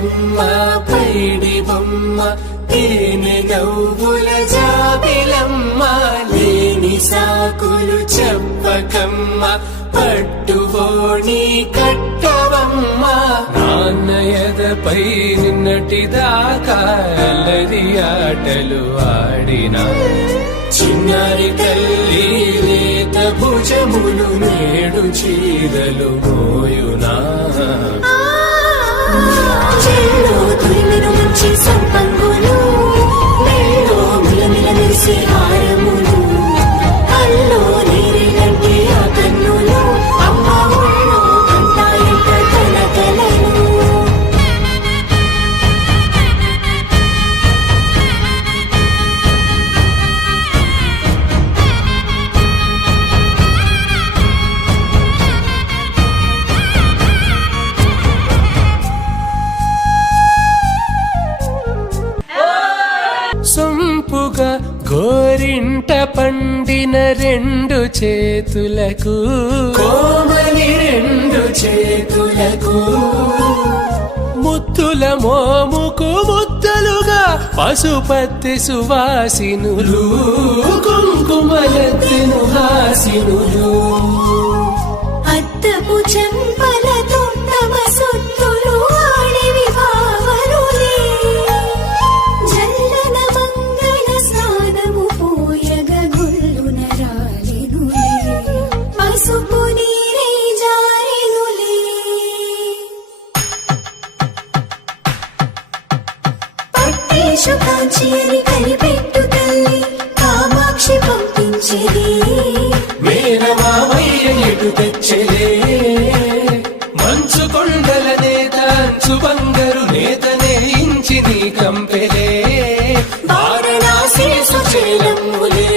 బుల్లమ్మ పైడి బొమ్మ తేనె నవ్వుల జాబిలమ్మ లేని సాకులు చెప్పకమ్మ పట్టువోణి కట్టవమ్మ నాన్నయదపై నిన్నటిదాకా అల్లరి ఆటలు ఆడినా చిన్నారి తల్లి లేత భుజములు నేడు చీరలు మోయునా చెల్లో తురిమెను మంచి సంపంగులు మెల్లో మిలమిల మెరిసే హారములు కల్లో నీరిలంటే ఆ కన్నులు అమ్మ ఒళ్ళో కంటాయంట కలకలను సొంపుగా గోరింట పండిన రెండు చేతులకు కోమలి రెండు చేతులకు ముత్తుల మోముకు ముద్దలుగా పసుపత్తి సువాసినులు కుంకుమలెత్తిను హాసినులు అద్దపు చెంపలతో తమ సొత్తులు ఆడివి భావరులే జల్లన మంగళ స్నానము పోయగ గుల్లున రాలినులే పసుపు నీరై జారినులే పట్టేషు కాంచి అని కనిపెట్టు తల్లి కామాక్షి పంపించేది మేనమామయ్య ఎటు తెచ్చలే మంచు కొండల నేత అంచు బంగారు నేత నేయించి నీ కంపెలే వారణాసి సుచేలమ్ములే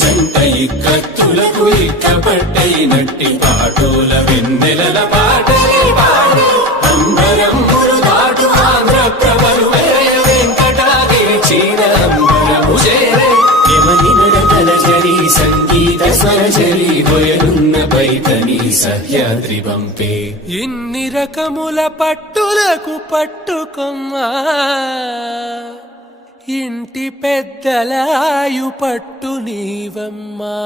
జంట ఇక్కత్తులకు ఇక్కపట్టైనట్టి పాటోల వెన్నెలల పాటలే పాడే అంబరమ్ములు దాటు ఆంధ్ర ప్రవరు వెరయ వెంకటాగే చీర అంబరము చేరే యమని నడకల జరి సంగీత స్వరజరి గొయలున్న పైతని సహ్యాద్రి పంపే ఇన్ని రకముల పట్టులకు పట్టుకొమ్మా ఇంటి పెద్దలాయు పట్టు నీవమ్మా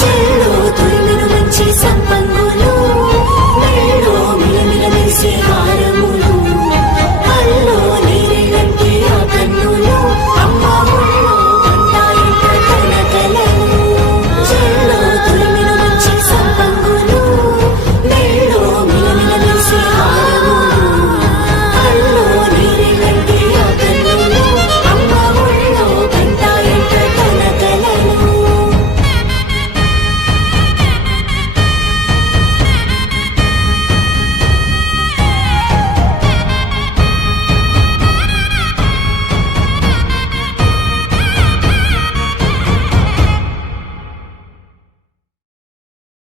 చెల్లో తురిమెను మంచి సంపంగులు